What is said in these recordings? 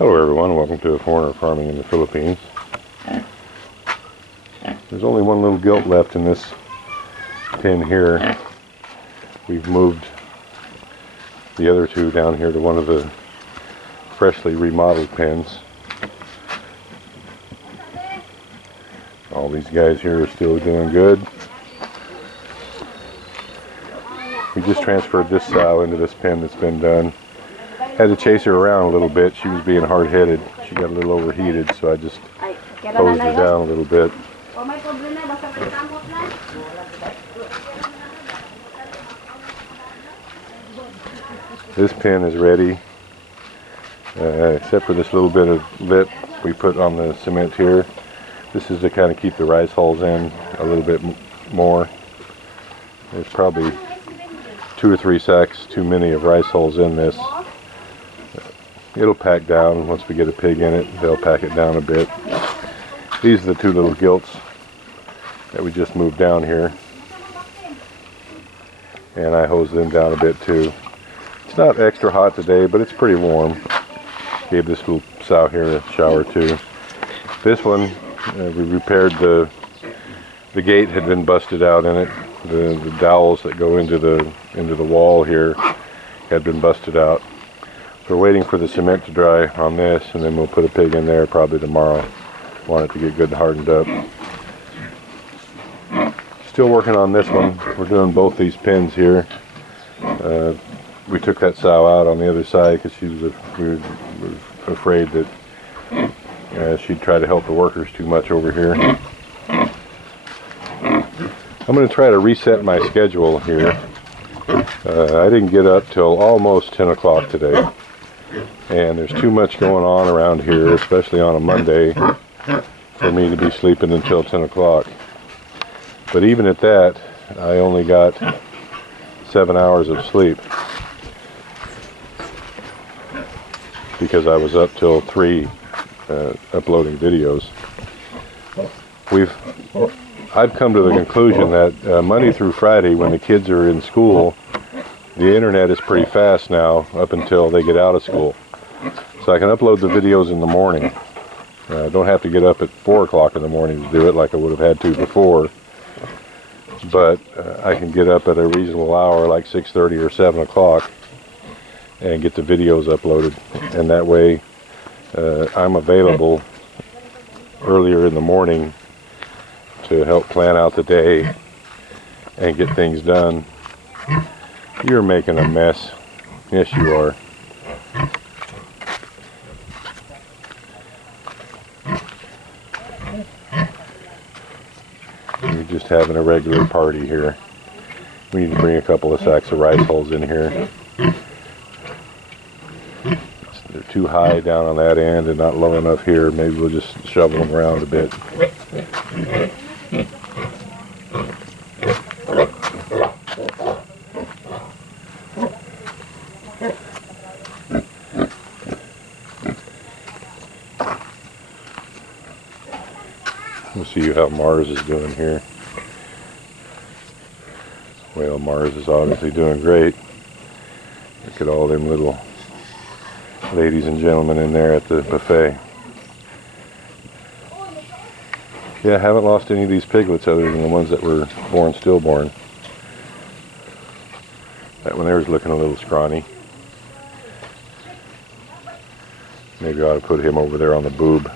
Hello everyone, welcome to Foreigner Farming in the Philippines. There's only one little gilt left in this pen here. We've moved the other two down here to one of the freshly remodeled pens. All these guys here are still doing good. We just transferred this sow into this pen that's been done. Had to chase her around a little bit. She was being hard-headed. She got a little overheated, so I just hosed her down a little bit. This pen is ready, except for this little bit of lip we put on the cement here. This is to kind of keep the rice hulls in a little bit more. There's probably 2 or 3 sacks too many of rice hulls in this. It'll pack down once we get a pig in it. They'll pack it down a bit. These are the 2 little gilts that we just moved down here, and I hosed them down a bit too. It's not extra hot today, but it's pretty warm. Gave this little sow here a shower too. This one, we repaired the gate had been busted out in it. The dowels that go into the wall here had been busted out. We're waiting for the cement to dry on this, and then we'll put a pig in there probably tomorrow. Want it to get good and hardened up. Still working on this one. We're doing both these pens here. We took that sow out on the other side because we were afraid that she'd try to help the workers too much over here. I'm going to try to reset my schedule here. I didn't get up till almost 10 o'clock today. And there's too much going on around here, especially on a Monday, for me to be sleeping until 10 o'clock. But even at that, I only got 7 hours of sleep because I was up till 3 uploading videos. I've come to the conclusion that Monday through Friday, when the kids are in school, the internet is pretty fast now up until they get out of school. So I can upload the videos in the morning. I don't have to get up at 4 o'clock in the morning to do it like I would have had to before. But I can get up at a reasonable hour, like 6:30 or 7 o'clock, and get the videos uploaded. And that way I'm available earlier in the morning to help plan out the day and get things done. You're making a mess. Yes, you are. You're just having a regular party here. We need to bring a couple of sacks of rice hulls in here. They're too high down on that end and not low enough here. Maybe we'll just shovel them around a bit. We'll see how Mars is doing here. Well, Mars is obviously doing great. Look at all them little ladies and gentlemen in there at the buffet. Yeah, I haven't lost any of these piglets other than the ones that were born stillborn. That one there is looking a little scrawny. Maybe I ought to put him over there on the boob.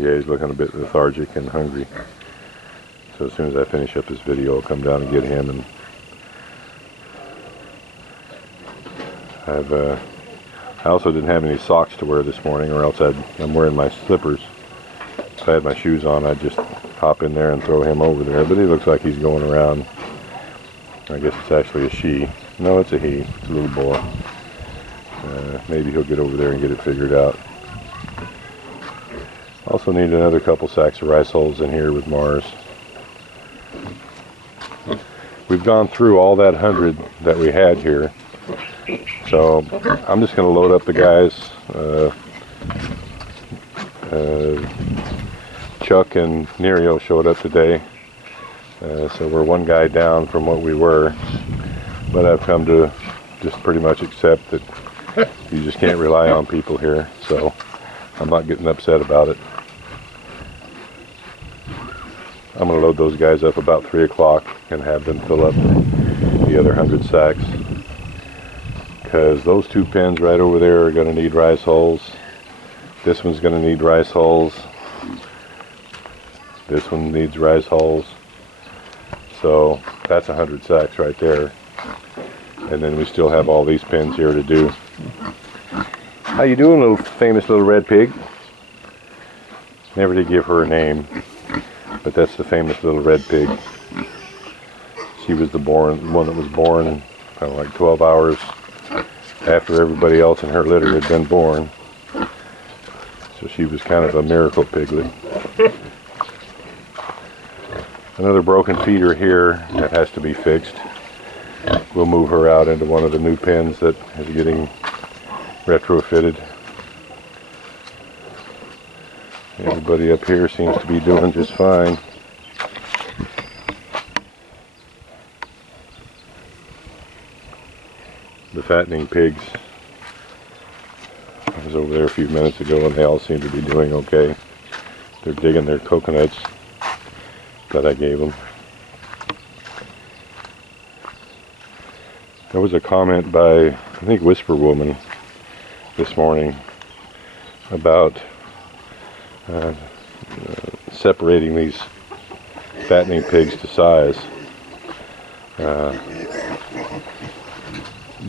Yeah, he's looking a bit lethargic and hungry. So as soon as I finish up this video, I'll come down and get him. And I also didn't have any socks to wear this morning, or else I'm wearing my slippers. If I had my shoes on, I'd just hop in there and throw him over there. But he looks like he's going around. I guess it's actually a she. No, it's a he. It's a little boy. Maybe he'll get over there and get it figured out. Also need another couple sacks of rice hulls in here with Mars. We've gone through all that 100 that we had here. So I'm just going to load up the guys. Chuck and Nerio showed up today. So we're one guy down from what we were, but I've come to just pretty much accept that you just can't rely on people here, so I'm not getting upset about it. I'm going to load those guys up about 3 o'clock and have them fill up the other 100 sacks, because those 2 pens right over there are going to need rice hulls. This one's going to need rice hulls. This one needs rice hulls. So that's 100 sacks right there. And then we still have all these pens here to do. How you doing, little famous little red pig? Never did give her a name, but that's the famous little red pig. She was the one that was born kind of like 12 hours after everybody else in her litter had been born. So she was kind of a miracle piglet. Another broken feeder here that has to be fixed. We'll move her out into one of the new pens that is getting retrofitted. Everybody up here seems to be doing just fine. The fattening pigs, I was over there a few minutes ago and they all seem to be doing okay. They're digging their coconuts that I gave them. There was a comment by, I think, Whisper Woman this morning about separating these fattening pigs to size,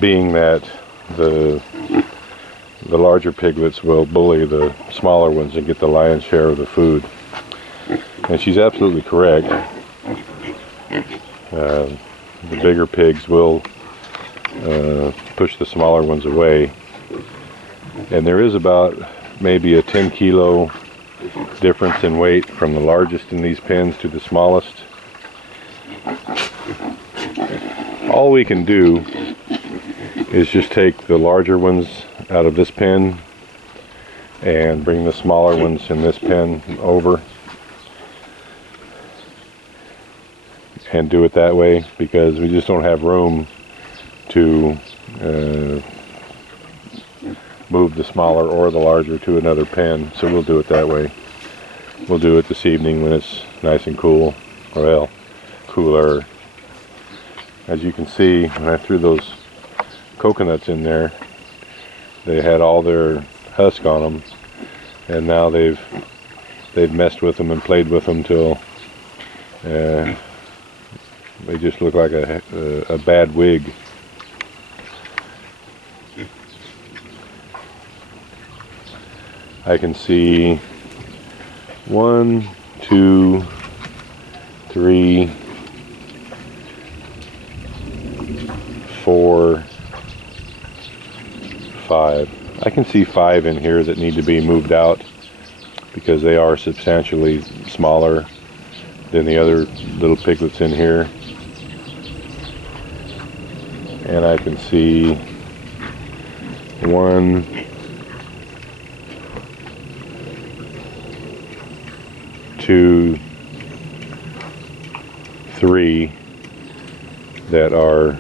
being that the larger piglets will bully the smaller ones and get the lion's share of the food. And she's absolutely correct. The bigger pigs will push the smaller ones away. And there is about maybe a 10 kilo difference in weight from the largest in these pens to the smallest. All we can do is just take the larger ones out of this pen and bring the smaller ones in this pen over and do it that way, because we just don't have room to move the smaller or the larger to another pen, so we'll do it that way. We'll do it this evening when it's nice and cool, or well, cooler. As you can see, when I threw those coconuts in there, they had all their husk on them, and now they've messed with them and played with them till they just look like a bad wig. I can see 1, 2, 3, 4, 5. I can see 5 in here that need to be moved out because they are substantially smaller than the other little piglets in here. And I can see 1, 2, 3 that are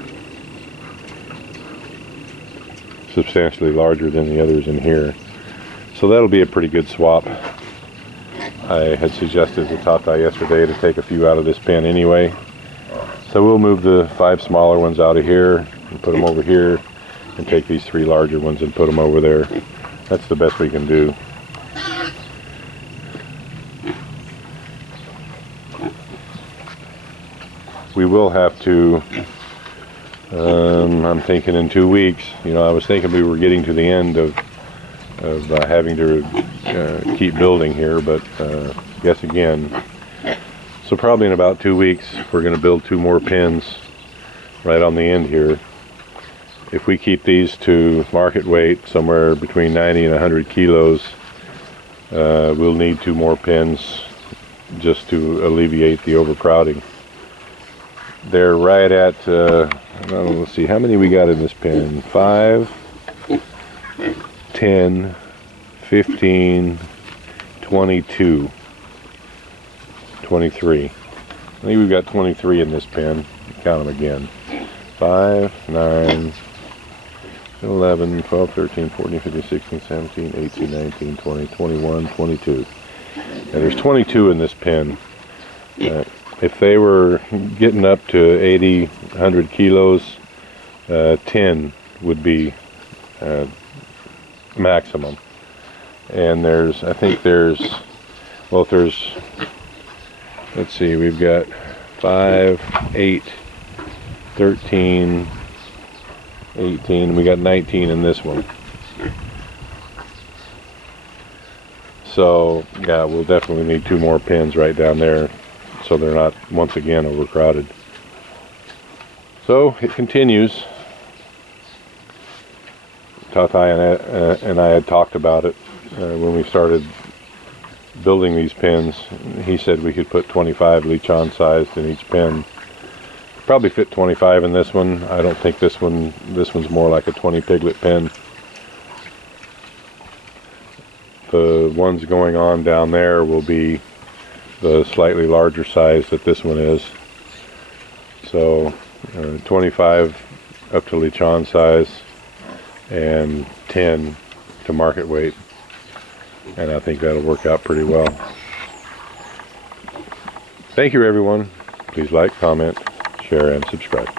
substantially larger than the others in here. So that'll be a pretty good swap. I had suggested to Tata yesterday to take a few out of this pen anyway. So we'll move the 5 smaller ones out of here and put them over here, and take these 3 larger ones and put them over there. That's the best we can do. We will have to, I'm thinking in 2 weeks, you know, I was thinking we were getting to the end of having to keep building here, but guess again. So probably in about 2 weeks, we're going to build 2 more pens right on the end here. If we keep these to market weight, somewhere between 90 and 100 kilos, we'll need 2 more pens just to alleviate the overcrowding. They're right at, let's see, how many we got in this pen? 5, 10, 15, 22, 23. I think we've got 23 in this pen. Count them again. 5, 9, 11, 12, 13, 14, 15, 16, 17, 18, 19, 20, 21, 22. And there's 22 in this pen. If they were getting up to 80, 100 kilos, 10 would be maximum. And I think there's, well, if there's, let's see, we've got 5, 8, 13, 18, we got 19 in this one. So yeah, we'll definitely need 2 more pens right down there so they're not once again overcrowded. So it continues. Tatai and I had talked about it when we started building these pens. He said we could put 25 Lechon sized in each pen. Probably fit 25 in this one. I don't think this one's more like a 20 piglet pen. The ones going on down there will be the slightly larger size that this one is. So 25 up to Lechon size and 10 to market weight. And I think that'll work out pretty well. Thank you everyone. Please like, comment, share, and subscribe.